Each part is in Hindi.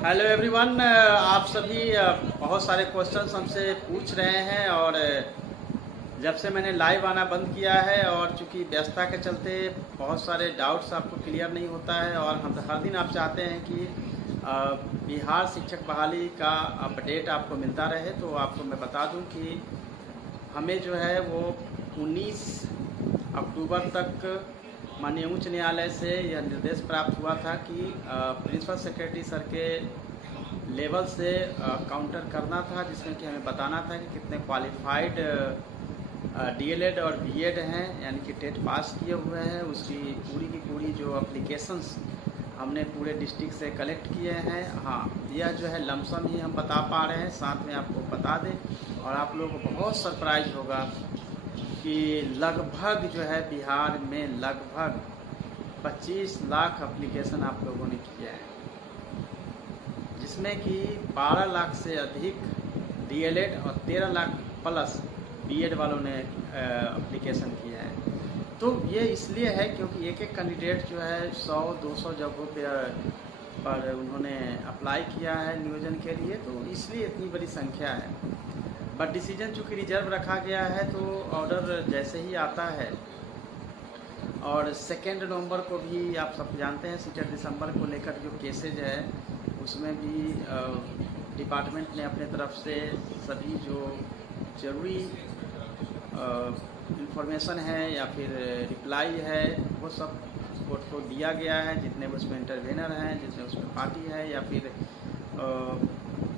हेलो एवरीवन, आप सभी बहुत सारे क्वेश्चंस हमसे पूछ रहे हैं और जब से मैंने लाइव आना बंद किया है और चूंकि व्यस्तता के चलते बहुत सारे डाउट्स आपको क्लियर नहीं होता है और हम हर दिन आप चाहते हैं कि बिहार शिक्षक बहाली का अपडेट आपको मिलता रहे। तो आपको मैं बता दूं कि हमें जो है वो 19 अक्टूबर तक माननीय उच्च न्यायालय से यह निर्देश प्राप्त हुआ था कि प्रिंसिपल सेक्रेटरी सर के लेवल से काउंटर करना था, जिसमें कि हमें बताना था कि कितने क्वालिफाइड डीएलएड और बीएड हैं, यानी कि टेट पास किए हुए हैं। उसकी पूरी की पूरी जो एप्लीकेशंस हमने पूरे डिस्ट्रिक्ट से कलेक्ट किए हैं। हाँ, यह जो है लमसम ही हम बता पा रहे हैं, साथ में आपको बता दें और आप लोगों को बहुत सरप्राइज होगा कि लगभग जो है बिहार में लगभग 25 लाख एप्लीकेशन आप लोगों ने किया है, जिसमें कि 12 लाख से अधिक डीएलएड और 13 लाख प्लस बीएड वालों ने एप्लीकेशन किया है। तो ये इसलिए है क्योंकि एक एक कैंडिडेट जो है 100-200 जगहों पर उन्होंने अप्लाई किया है नियोजन के लिए, तो इसलिए इतनी बड़ी संख्या है। बट डिसीजन चूँकि रिजर्व रखा गया है, तो ऑर्डर जैसे ही आता है और 2 नवंबर को भी आप सब जानते हैं सीटेट दिसंबर को लेकर जो केसेज है उसमें भी डिपार्टमेंट ने अपने तरफ से सभी जो जरूरी इंफॉर्मेशन है या फिर रिप्लाई है वो सब कोर्ट को दिया गया है। जितने भी उसमें इंटरवेनर हैं, जितने उसमें पार्टी है या फिर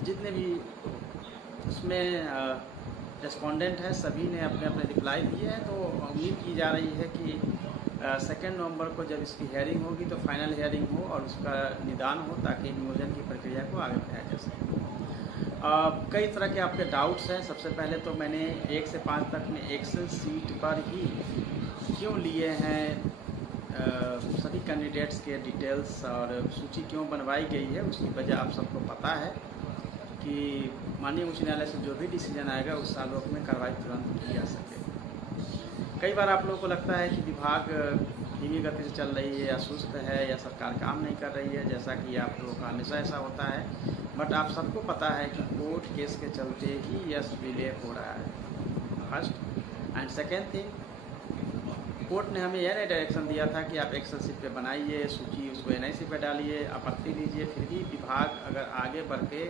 जितने भी उसमें रेस्पोंडेंट हैं, सभी ने अपने अपने रिप्लाई दिए हैं। तो उम्मीद की जा रही है कि 2 नवंबर को जब इसकी हेयरिंग होगी तो फाइनल हेयरिंग हो और उसका निदान हो, ताकि नियोजन की प्रक्रिया को आगे बढ़ाया जा सके। कई तरह के आपके डाउट्स हैं। सबसे पहले तो मैंने 1 से 5 तक में एक्सेल सीट पर ही क्यों लिए हैं, सभी कैंडिडेट्स के डिटेल्स और सूची क्यों बनवाई गई है, उसकी वजह आप सबको पता है कि माननीय उच्च न्यायालय से जो भी डिसीजन आएगा उस आलोक में कार्रवाई तुरंत की जा सके। कई बार आप लोगों को लगता है कि विभाग धीमी गति से चल रही है या सुस्त है या सरकार काम नहीं कर रही है, जैसा कि आप लोगों का हमेशा ऐसा होता है। बट आप सबको पता है कि कोर्ट केस के चलते ही यह डिले हो रहा है, first. And second thing, court ने हमें यह डायरेक्शन दिया था कि आप एक्सेल शीट पे बनाइए सूची, उसको एनआईसी पे डालिए, आपत्ति लीजिए। फिर भी विभाग अगर आगे बढ़ के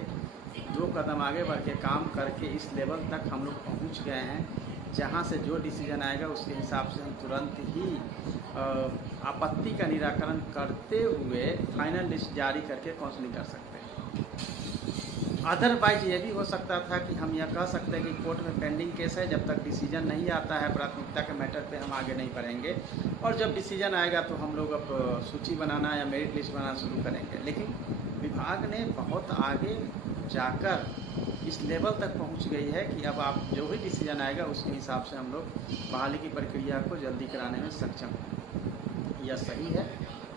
2 कदम आगे बढ़ के काम करके इस लेवल तक हम लोग पहुँच गए हैं, जहाँ से जो डिसीजन आएगा उसके हिसाब से हम तुरंत ही आपत्ति का निराकरण करते हुए फाइनल लिस्ट जारी करके काउंसलिंग कर सकते हैं। अदरवाइज ये भी हो सकता था कि हम यह कह सकते हैं कि कोर्ट में पेंडिंग केस है, जब तक डिसीजन नहीं आता है प्राथमिकता के मैटर पे हम आगे नहीं बढ़ेंगे, और जब डिसीजन आएगा तो हम लोग अब सूची बनाना या मेरिट लिस्ट बनाना शुरू करेंगे। लेकिन विभाग ने बहुत आगे जाकर इस लेवल तक पहुंच गई है कि अब आप जो भी डिसीजन आएगा उसके हिसाब से हम लोग बहाली की प्रक्रिया को जल्दी कराने में सक्षम हैं। यह सही है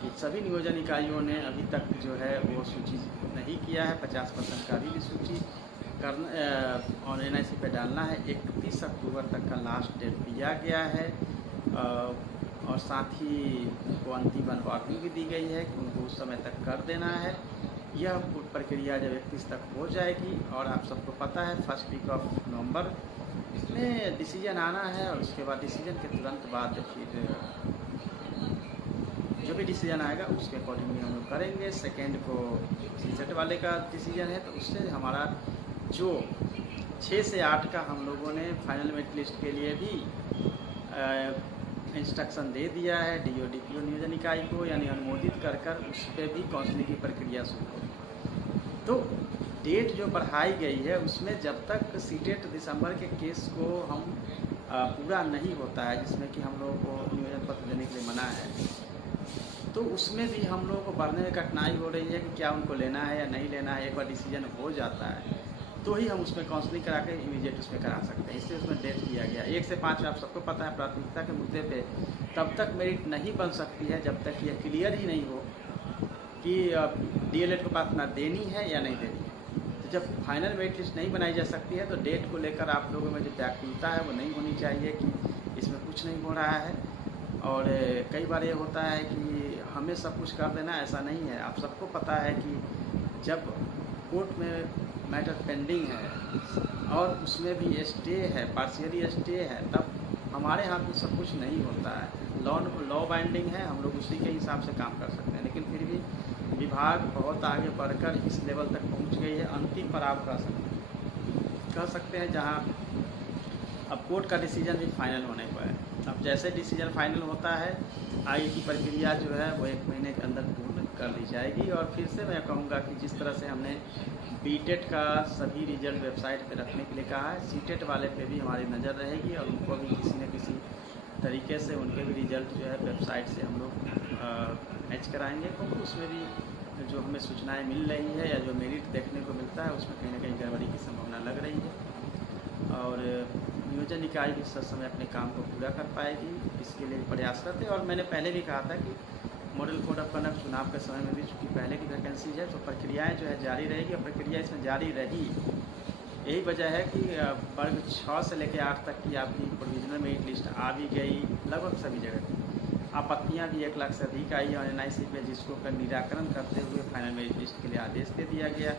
कि सभी नियोजन इकाइयों ने अभी तक जो है वो सूची नहीं किया है। 50% का भी सूची करना और एनआईसी पे डालना है। 31 अक्टूबर तक का लास्ट डेट दिया गया है और साथ ही उनको अंतिम वार्निंग भी दी गई है कि उनको उस समय तक कर देना है। यह प्रक्रिया जब 31 तक हो जाएगी और आप सबको पता है फर्स्ट वीक ऑफ नवंबर में डिसीजन आना है, और उसके बाद डिसीजन के तुरंत बाद फिर जो भी डिसीजन आएगा उसके अकॉर्डिंगली हम लोग करेंगे। सेकेंड को सीसेट वाले का डिसीजन है, तो उससे हमारा जो 6 से 8 का हम लोगों ने फाइनल मेरिट लिस्ट के लिए भी इंस्ट्रक्शन दे दिया है डीओ डीपीओ नियोजन इकाई को, यानी अनुमोदित कर कर उस पर भी काउंसलिंग की प्रक्रिया शुरू होगी। तो डेट जो बढ़ाई गई है उसमें जब तक सीटेट दिसंबर के केस को हम पूरा नहीं होता है, जिसमें कि हम लोगों को नियोजन पत्र देने के लिए मना है, तो उसमें भी हम लोगों को बढ़ने में कठिनाई हो रही है कि क्या उनको लेना है या नहीं लेना है। एक बार डिसीजन हो जाता है तो ही हम उसमें काउंसलिंग करा के इमीडिएट उसमें करा सकते हैं, इसलिए उसमें डेट दिया गया 1 से 5। आप सबको पता है प्राथमिकता के मुद्दे पे तब तक मेरिट नहीं बन सकती है जब तक ये क्लियर ही नहीं हो कि डीएलएड को पास ना देनी है या नहीं देनी है। तो जब फाइनल मेरिट लिस्ट नहीं बनाई जा सकती है तो डेट को लेकर आप लोगों में जो व्याकुलता है वो नहीं होनी चाहिए कि इसमें कुछ नहीं हो रहा है। और कई बार ये होता है कि हमें सब कुछ कर देना, ऐसा नहीं है। आप सबको पता है कि जब कोर्ट में मैटर पेंडिंग है और उसमें भी स्टे है, पार्शियली स्टे है, तब हमारे हाथ में सब कुछ नहीं होता है। लॉ बाइंडिंग है, हम लोग उसी के हिसाब से काम कर सकते हैं, लेकिन फिर भी विभाग बहुत आगे बढ़कर इस लेवल तक पहुंच गई है, अंतिम पर आप कह सकते हैं जहां अब कोर्ट का डिसीजन भी फाइनल होने को है। अब जैसे डिसीजन फाइनल होता है, आगे की प्रक्रिया जो है वो 1 महीने के अंदर पूर्ण कर ली जाएगी। और फिर से मैं कहूँगा कि जिस तरह से हमने बीटेट का सभी रिजल्ट वेबसाइट पे रखने के लिए कहा है, सीटेट वाले पे भी हमारी नज़र रहेगी और उनको भी किसी न किसी तरीके से उनके भी रिजल्ट जो है वेबसाइट से हम लोग मैच कराएंगे, क्योंकि उसमें भी जो हमें सूचनाएं मिल रही है या जो मेरिट देखने को मिलता है उसमें कहीं ना कहीं गड़बड़ी की संभावना लग रही है। और नियोजन इकाई भी समय अपने काम को पूरा कर पाएगी, इसके लिए प्रयासरत है। और मैंने पहले भी कहा था कि मॉडल कोड ऑफ कंडक्ट चुनाव के समय में भी चूँकि पहले की वैकेंसी है तो प्रक्रियाएँ जो है जारी रहेगी, और प्रक्रिया इसमें जारी रही। यही वजह है कि वर्ग 6 से लेकर 8 तक की आपकी प्रोविजनल मेरिट लिस्ट आ भी गई लगभग सभी जगह। आपत्तियां भी 1 लाख से अधिक आई और NIC पे, जिसको का निराकरण करते हुए फाइनल मेरिट लिस्ट के लिए आदेश दे दिया गया।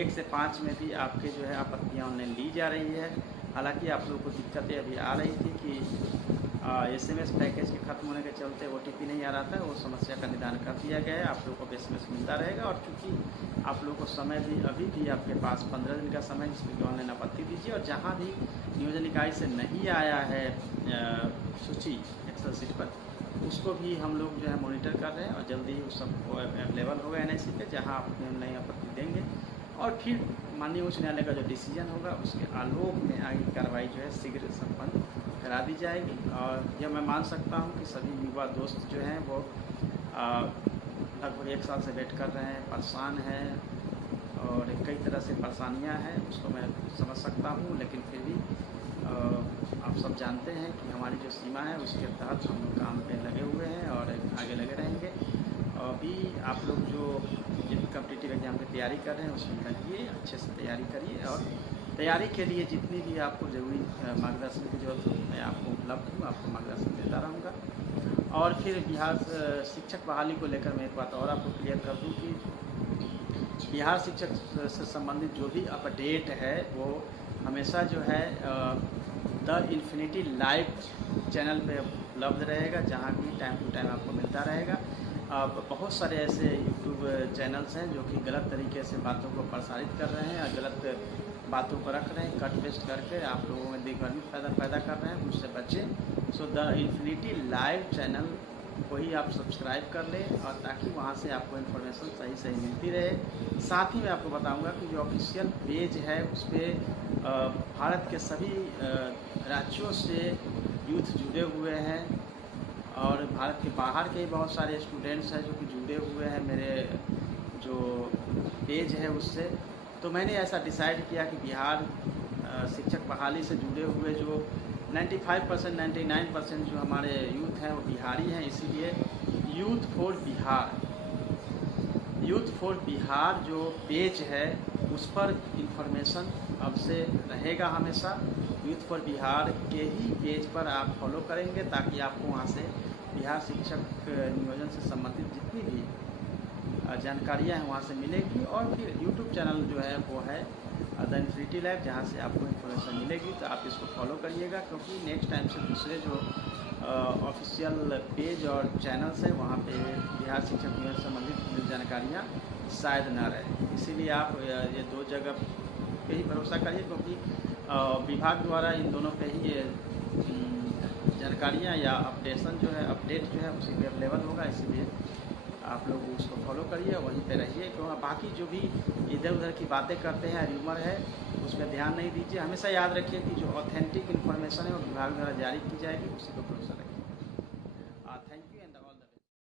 1 से 5 में भी आपके जो है आपत्तियां ऑनलाइन ली जा रही है। हालांकि आप लोगों को दिक्कतें अभी आ रही थी कि SMS पैकेज के ख़त्म होने के चलते OTP नहीं आ रहा था, वो समस्या का निदान कर दिया गया है। आप लोगों को SMS मिलता रहेगा, और चूँकि आप लोगों को समय भी अभी भी आपके पास 15 दिन का समय, जिसमें कि ऑनलाइन आपत्ति दीजिए। और जहाँ भी नियोजन इकाई से नहीं आया है सूची एक्सेल शीट पर, उसको भी हम लोग जो है मॉनिटर कर रहे हैं, और जल्दी ही उस सब अवेलेबल होगा NIC पे, जहाँ आप अपनी ऑनलाइन आपत्ति देंगे। और फिर माननीय उच्च न्यायालय का जो डिसीजन होगा उसके आलोक में आगे की कार्रवाई जो है शीघ्र संपन्न करा दी जाएगी। और यह मैं मान सकता हूँ कि सभी युवा दोस्त जो हैं वो लगभग 1 साल से वेट कर रहे हैं, परेशान हैं, और कई तरह से परेशानियाँ हैं, उसको मैं समझ सकता हूँ। लेकिन फिर भी आप सब जानते हैं कि हमारी जो सीमा है उसके तहत हम लोग काम पे लगे हुए हैं और आगे लगे रहेंगे। अभी आप लोग जो जिन कॉम्पिटिटिव एग्जाम की तैयारी कर रहे हैं उसमें लगिए, अच्छे से तैयारी करिए, और तैयारी के लिए जितनी भी आपको ज़रूरी मार्गदर्शन की जरूरत हो मैं आपको उपलब्ध हूँ, आपको मार्गदर्शन देता रहूँगा। और फिर बिहार शिक्षक बहाली को लेकर मैं एक बात और आपको क्लियर कर दूँ कि बिहार शिक्षक से संबंधित जो भी अपडेट है वो हमेशा जो है द इन्फिनिटी लाइव चैनल पे उपलब्ध रहेगा, जहाँ की टाइम टू टाइम आपको मिलता रहेगा। अब बहुत सारे ऐसे यूट्यूब चैनल्स हैं जो कि गलत तरीके से बातों को प्रसारित कर रहे हैं और गलत बातों को रख रहे हैं, कट पेस्ट करके आप लोगों में दिग्भ्रमी पैदा कर रहे हैं, उससे बचें। So the infinity live channel को ही आप सब्सक्राइब कर लें, और ताकि वहाँ से आपको इन्फॉर्मेशन सही मिलती रहे। साथ ही मैं आपको बताऊंगा कि जो ऑफिशियल पेज है उस पर भारत के सभी राज्यों से यूथ जुड़े हुए हैं, और भारत के बाहर के बहुत सारे स्टूडेंट्स हैं जो कि जुड़े हुए हैं मेरे जो पेज है उससे। तो मैंने ऐसा डिसाइड किया कि बिहार शिक्षक बहाली से जुड़े हुए जो 95% 99% जो हमारे यूथ हैं वो बिहारी हैं, इसीलिए यूथ फॉर बिहार जो पेज है उस पर इंफॉर्मेशन अब से रहेगा हमेशा। यूथ फॉर बिहार के ही पेज पर आप फॉलो करेंगे, ताकि आपको वहाँ से बिहार शिक्षक नियोजन से संबंधित जितनी भी जानकारियाँ हैं वहाँ से मिलेगी। और फिर यूट्यूब चैनल जो है वो है द इन्फिनिटी लाइव, जहाँ से आपको इन्फॉर्मेशन मिलेगी, तो आप इसको फॉलो करिएगा, क्योंकि नेक्स्ट टाइम से दूसरे जो ऑफिशियल पेज और चैनल्स हैं वहाँ पे बिहार शिक्षक नियोजन से संबंधित जानकारियाँ शायद ना रहे। इसीलिए आप ये 2 जगह पे ही भरोसा करिए, क्योंकि विभाग द्वारा इन दोनों पे ही ये जानकारियाँ या अपडेट जो है उसी पे अवेलेबल होगा। इसीलिए आप लोग उसको फॉलो करिए, वहीं पे रहिए। क्योंकि बाकी जो भी इधर उधर की बातें करते हैं, र्यूमर है, उस पर ध्यान नहीं दीजिए। हमेशा याद रखिए कि जो ऑथेंटिक इन्फॉर्मेशन है वो विभाग द्वारा जारी की जाएगी, उसी को भरोसा रखिए।